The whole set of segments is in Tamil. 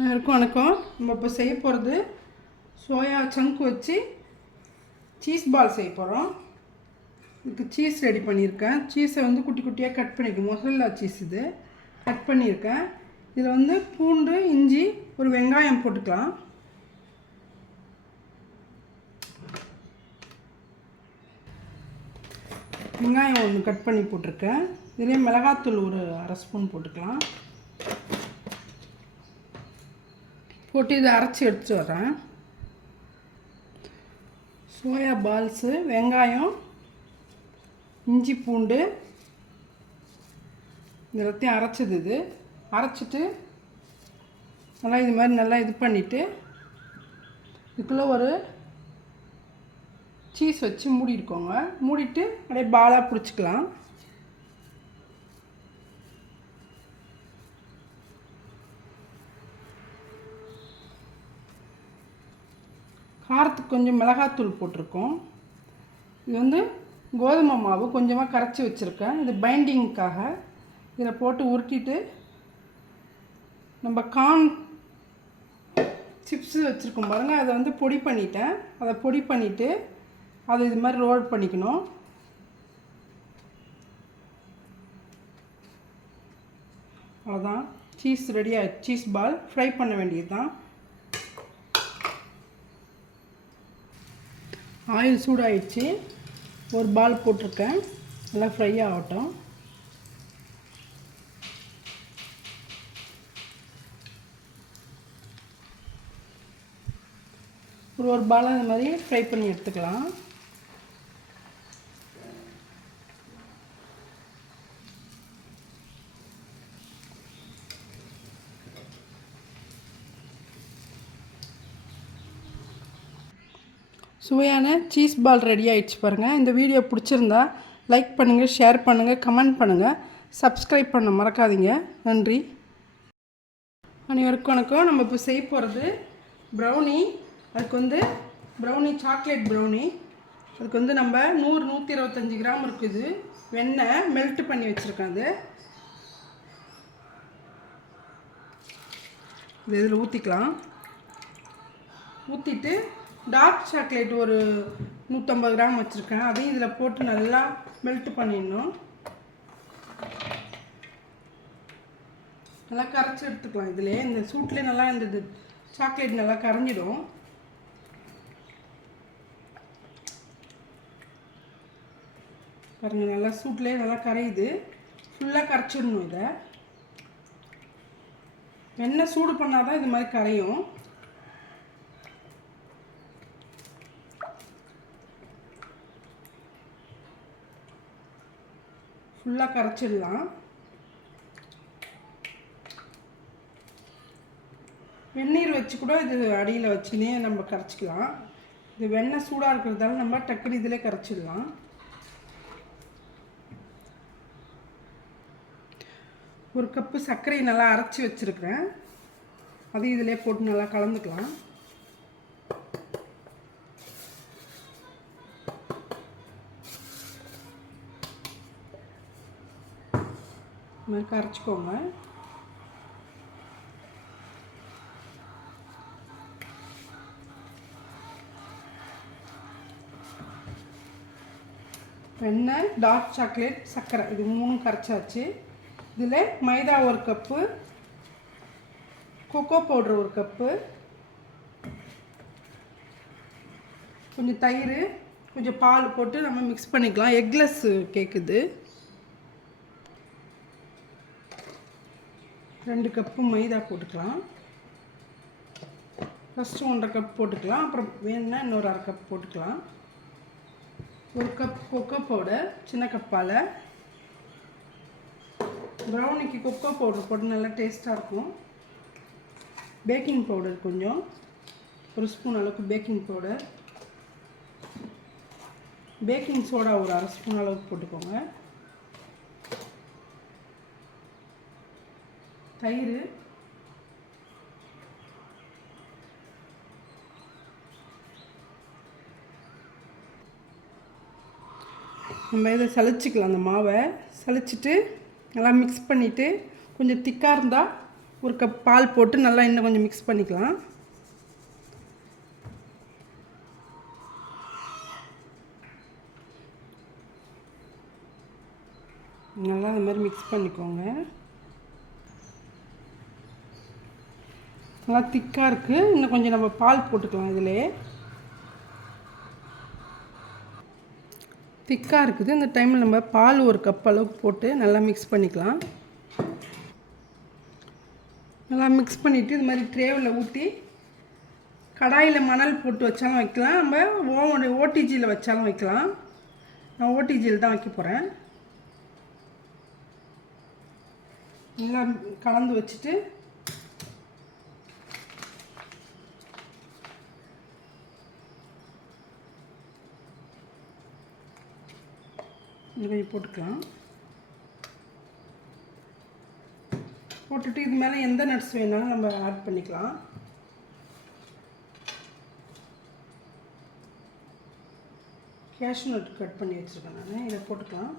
எல்லாருக்கும் வணக்கம். நம்ம இப்போ செய்ய போகிறது சோயா சங்க் வச்சு சீஸ் பால் செய்ய போகிறோம். இதுக்கு சீஸ் ரெடி பண்ணியிருக்கேன். சீஸை வந்து குட்டி குட்டியாக கட் பண்ணியிருக்கேன். மொசல்லா சீஸ் இது கட் பண்ணியிருக்கேன். இதில் வந்து பூண்டு, இஞ்சி, ஒரு வெங்காயம் போட்டுக்கலாம். வெங்காயம் ஒன்று கட் பண்ணி போட்டிருக்கேன். இதுலேயே மிளகாத்தூள் ஒரு அரை ஸ்பூன் போட்டுக்கலாம். போட்டு இதை அரைச்சி எடுத்துட்டு வரேன். சோயா பால்ஸு, வெங்காயம், இஞ்சி, பூண்டு எல்லாத்தையும் அரைச்சது. இது அரைச்சிட்டு நல்லா இது மாதிரி நல்லா இது பண்ணிவிட்டு இதுக்குள்ளே ஒரு சீஸ் வச்சு மூடிருக்கோங்க. மூடிட்டு அப்படியே பாலாக பிடிச்சிக்கலாம். காரத்துக்கு கொஞ்சம் மிளகாத்தூள் போட்டிருக்கோம். இது வந்து கோதுமை மாவு கொஞ்சமாக கரைச்சி வச்சுருக்கேன். இது பைண்டிங்க்காக இதில் போட்டு உருட்டிட்டு நம்ம கார்ன் சிப்ஸு வச்சுருக்கோம் பாருங்கள், அதை வந்து பொடி பண்ணிட்டேன். அதை பொடி பண்ணிவிட்டு அதை இது மாதிரி ரோல் பண்ணிக்கணும். அவ்வளோதான், சீஸ் ரெடி ஆகிடுச்சு. சீஸ் பால் ஃப்ரை பண்ண வேண்டியது தான். ஆயில் சூடாகிடுச்சு. ஒரு பால் போட்டிருக்கேன், நல்லா ஃப்ரை ஆகட்டும். ஒரு பாலை இந்த மாதிரி ஃப்ரை பண்ணி எடுத்துக்கலாம். சுவையான சீஸ் பால் ரெடி ஆகிடுச்சு பாருங்கள். இந்த வீடியோ பிடிச்சிருந்தா லைக் பண்ணுங்கள், ஷேர் பண்ணுங்கள், கமெண்ட் பண்ணுங்கள், சப்ஸ்கிரைப் பண்ண மறக்காதீங்க. நன்றி. அனைவருக்கும் வணக்கம். நம்ம இப்போ செய்ய போகிறது ப்ரௌனி. அதுக்கு வந்து ப்ரௌனி, சாக்லேட் ப்ரௌனி. அதுக்கு வந்து நம்ம 100-125 கிராம் இருக்குது வெண்ணெய் மெல்ட் பண்ணி வச்சுருக்கேன். அது இதில் ஊற்றிக்கலாம். ஊற்றிட்டு டார்க் சாக்லேட் ஒரு 150 கிராம் வச்சுருக்கேன். அதையும் இதில் போட்டு நல்லா மெல்ட் பண்ணிடணும். நல்லா கரைச்சி எடுத்துக்கலாம். இதிலே இந்த சூட்லேயே நல்லா இந்த சாக்லேட் நல்லா கரைஞ்சிடும். பாருங்கள், நல்லா சூட்லேயே நல்லா கரையுது. ஃபுல்லாக கரைச்சிடணும். இதை எண்ணெய் சூடு பண்ணால் தான் இது மாதிரி கரையும். ஃபுல்லாக கரைச்சிடலாம். வெந்நீர் வச்சு கூட இது அடியில் வச்சுனே நம்ம கரைச்சிக்கலாம். இது வெண்ணெய் சூடாக இருக்கிறதால நம்ம டக்குனு இதிலே கரைச்சிடலாம். ஒரு கப்பு சர்க்கரை நல்லா அரைச்சி வச்சுருக்கிறேன். அதையும் இதிலே போட்டு நல்லா கலந்துக்கலாம். இது மாதிரி கரைச்சிக்கோங்க. வெண்ணெய், டார்க் சாக்லேட், சர்க்கரை இது 3 கரைச்சாச்சு. இதில் மைதா 1 கப்பு, கொக்கோ பவுட்ரு 1 கப்பு, கொஞ்சம் தயிர், கொஞ்சம் பால் போட்டு நம்ம மிக்ஸ் பண்ணிக்கலாம். எக்லெஸ் கேக்குது. 2 கப்பு மைதா போட்டுக்கலாம். ஃபஸ்ட்டு 1.5 கப் போட்டுக்கலாம். அப்புறம் வேணுன்னா இன்னொரு 1/2 கப் போட்டுக்கலாம். 1 கப் கொக்கோ பவுடர் சின்ன கப்பால். ப்ரௌனிக்கு கொக்கோ பவுடர் போட்டு நல்லா டேஸ்ட்டாக இருக்கும். பேக்கிங் பவுடர் கொஞ்சம் 1 ஸ்பூன் அளவுக்கு பேக்கிங் பவுடர். பேக்கிங் சோடா ஒரு 1/2 ஸ்பூன் அளவுக்கு போட்டுக்கோங்க. தயிர், நம்ம இதை சலிச்சிக்கலாம். அந்த மாவை சலிச்சிட்டு நல்லா மிக்ஸ் பண்ணிவிட்டு கொஞ்சம் திக்காக இருந்தால் ஒரு கப் பால் போட்டு நல்லா இன்னும் கொஞ்சம் மிக்ஸ் பண்ணிக்கலாம். நல்லா அது மாதிரி மிக்ஸ் பண்ணிக்கோங்க. நல்லா திக்காக இருக்குது. இன்னும் கொஞ்சம் நம்ம பால் போட்டுக்கலாம். இதிலே திக்காக இருக்குது. இந்த டைமில் நம்ம பால் ஒரு கப் அளவுக்கு போட்டு நல்லா மிக்ஸ் பண்ணிக்கலாம். நல்லா மிக்ஸ் பண்ணிவிட்டு இது மாதிரி ட்ரேவில் ஊற்றி கடாயில் மணல் போட்டு வச்சாலும் வைக்கலாம், நம்ம ஓடிஜியில் வச்சாலும் வைக்கலாம். நான் ஓடிஜியில் தான் வைக்க போகிறேன். நல்லா கலந்து வச்சுட்டு கொஞ்சம் போட்டுக்கலாம். போட்டுட்டு இது மேலே எந்த நட்ஸ் வேணாலும் நம்ம ஆட் பண்ணிக்கலாம். கேஷ்யூ நட் கட் பண்ணி வச்சுருக்கேன் நான், இதை போட்டுக்கலாம்.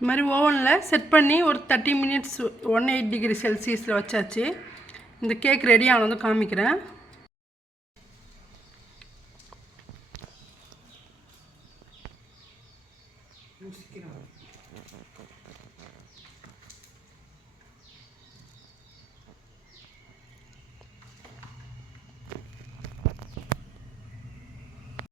இது மாதிரி ஓவனில் செட் பண்ணி ஒரு 30 மினிட்ஸ் 180 டிகிரி செல்சியஸில் வச்சாச்சு. இந்த கேக் ரெடி ஆனதும் காமிக்கிறேன்.